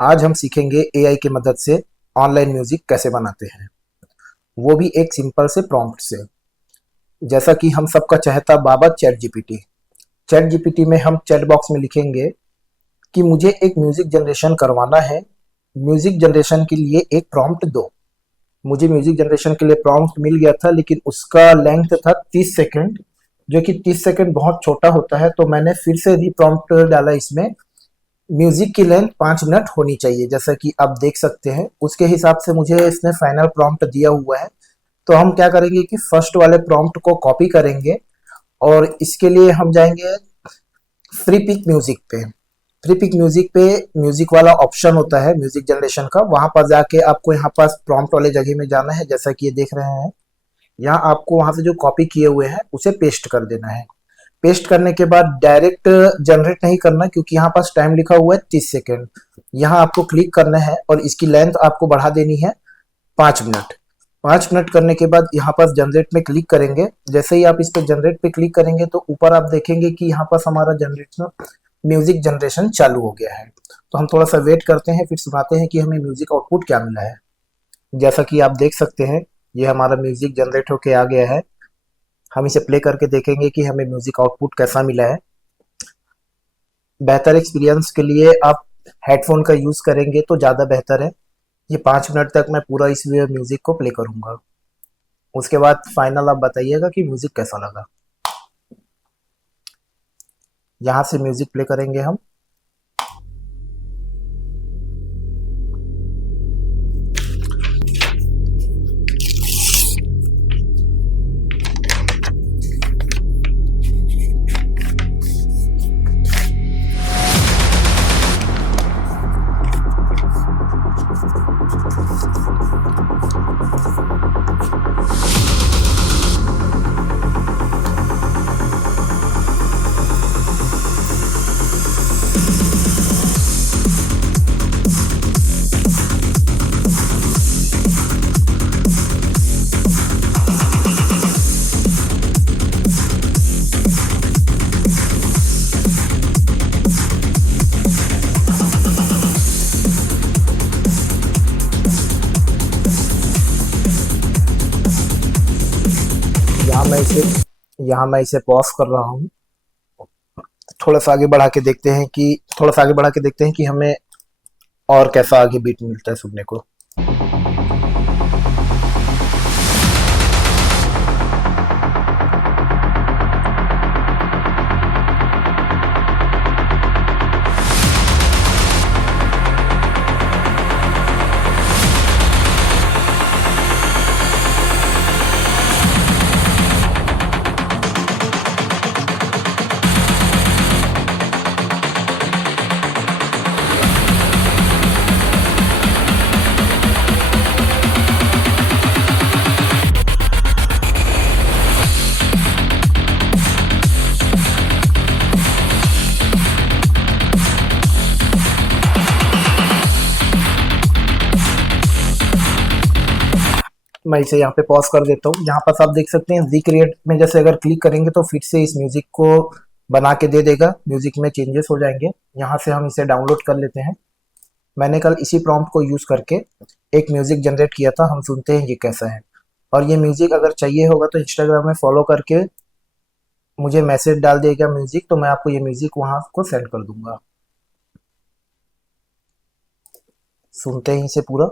आज हम सीखेंगे एआई की मदद से ऑनलाइन म्यूजिक कैसे बनाते हैं, वो भी एक सिंपल से प्रॉम्प्ट से। जैसा कि हम सबका चहेता बाबा चैट जीपीटी। चैट जीपीटी में हम चैट बॉक्स में लिखेंगे कि मुझे एक म्यूजिक जनरेशन करवाना है, म्यूजिक जनरेशन के लिए एक प्रॉम्प्ट दो। मुझे म्यूजिक जनरेशन के लिए प्रॉम्प्ट मिल गया था, लेकिन उसका लेंथ था 30 सेकंड, जो कि 30 सेकंड बहुत छोटा होता है। तो मैंने फिर से री प्रॉम्प्ट डाला इसमें, म्यूजिक की लेंथ 5 मिनट होनी चाहिए। जैसा कि आप देख सकते हैं, उसके हिसाब से मुझे इसने फाइनल प्रॉम्प्ट दिया हुआ है। तो हम क्या करेंगे कि फर्स्ट वाले प्रॉम्प्ट को कॉपी करेंगे और इसके लिए हम जाएंगे फ्री पिक म्यूजिक पे। फ्री पिक म्यूजिक पे म्यूजिक वाला ऑप्शन होता है म्यूजिक जनरेशन का, वहां पर जाके आपको यहाँ पास प्रॉम्प्ट वाले जगह में जाना है। जैसा कि ये देख रहे हैं, यहाँ आपको वहां से जो कॉपी किए हुए हैं उसे पेस्ट कर देना है। पेस्ट करने के बाद डायरेक्ट जनरेट नहीं करना, क्योंकि यहाँ पास टाइम लिखा हुआ है 30 सेकेंड। यहाँ आपको क्लिक करना है और इसकी लेंथ आपको बढ़ा देनी है 5 मिनट। 5 मिनट करने के बाद यहाँ पास जनरेट में क्लिक करेंगे। जैसे ही आप इस पे जनरेट पे क्लिक करेंगे तो ऊपर आप देखेंगे कि यहाँ पास हमारा जनरेशन म्यूजिक जनरेशन चालू हो गया है। तो हम थोड़ा सा वेट करते हैं, फिर सुनाते हैं कि हमें म्यूजिक आउटपुट क्या मिला है। जैसा कि आप देख सकते हैं, ये हमारा म्यूजिक जनरेट होके आ गया है। हम इसे प्ले करके देखेंगे कि हमें म्यूजिक आउटपुट कैसा मिला है। बेहतर एक्सपीरियंस के लिए आप हेडफोन का यूज करेंगे तो ज़्यादा बेहतर है। ये 5 मिनट तक मैं पूरा इस म्यूजिक को प्ले करूंगा। उसके बाद फाइनल आप बताइएगा कि म्यूजिक कैसा लगा। यहाँ से म्यूजिक प्ले करेंगे हम। यहाँ मैं इसे यहाँ मैं इसे पॉज कर रहा हूँ। थोड़ा सा आगे बढ़ा के देखते हैं कि हमें और कैसा आगे बीट मिलता है सुनने को। मैं इसे यहाँ पे पॉज कर देता हूँ। यहाँ पास आप देख सकते हैं रिक्रिएट में जैसे अगर क्लिक करेंगे तो फिर से इस म्यूजिक को बना के दे देगा, म्यूजिक में चेंजेस हो जाएंगे। यहाँ से हम इसे डाउनलोड कर लेते हैं। मैंने कल इसी प्रॉम्प्ट को यूज करके एक म्यूजिक जनरेट किया था, हम सुनते हैं ये कैसा है। और ये म्यूजिक अगर चाहिए होगा तो इंस्टाग्राम में फॉलो करके मुझे मैसेज डाल देगा म्यूजिक, तो मैं आपको ये म्यूजिक वहां को सेंड कर दूंगा। सुनते हैं इसे पूरा।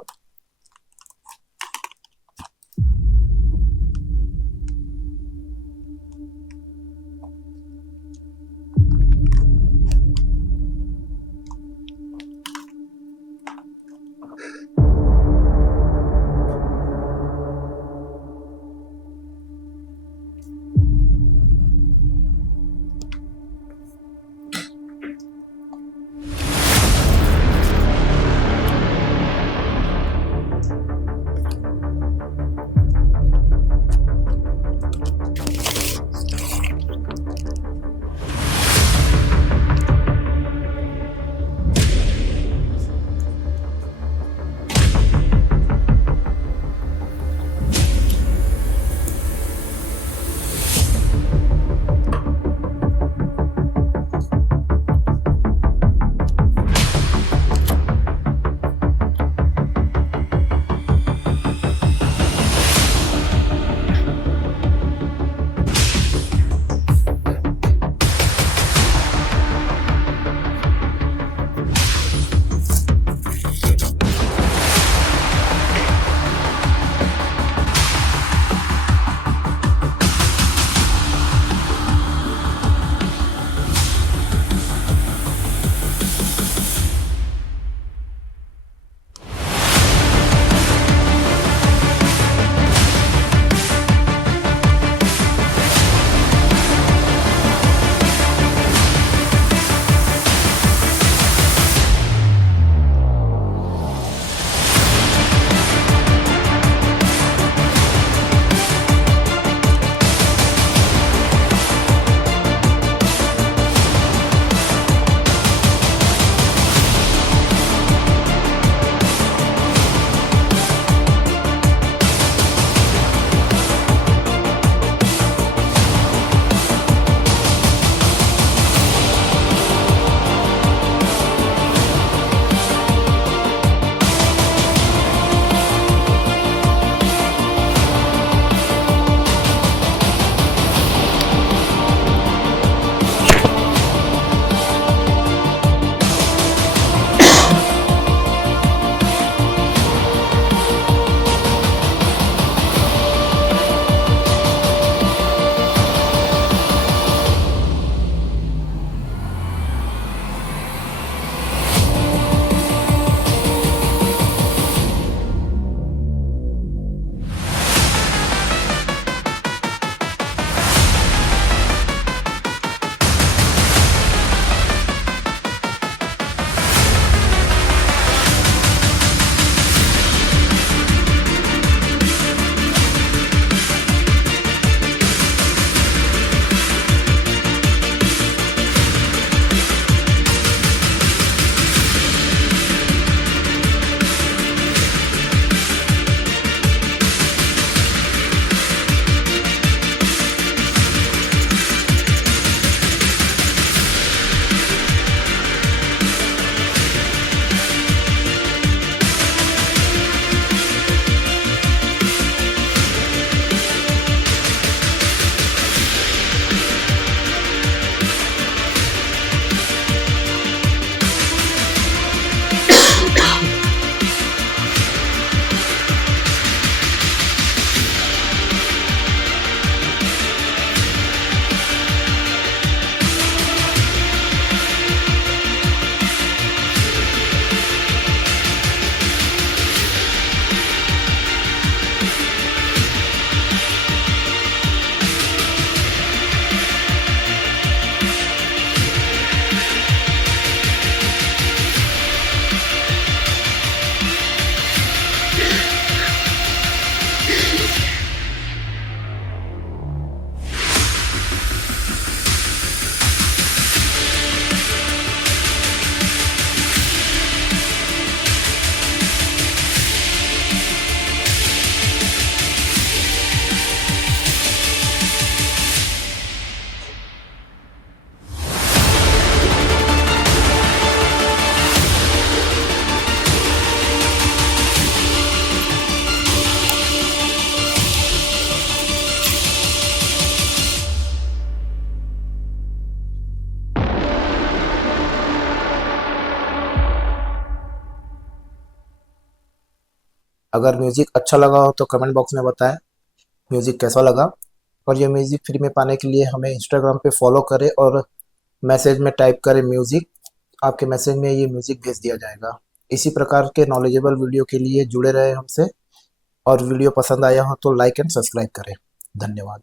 अगर म्यूज़िक अच्छा लगा हो तो कमेंट बॉक्स में बताएं म्यूज़िक कैसा लगा। और ये म्यूज़िक फ्री में पाने के लिए हमें इंस्टाग्राम पे फॉलो करें और मैसेज में टाइप करें म्यूज़िक, आपके मैसेज में ये म्यूज़िक भेज दिया जाएगा। इसी प्रकार के नॉलेजेबल वीडियो के लिए जुड़े रहे हमसे, और वीडियो पसंद आया हो तो लाइक एंड सब्सक्राइब करें। धन्यवाद।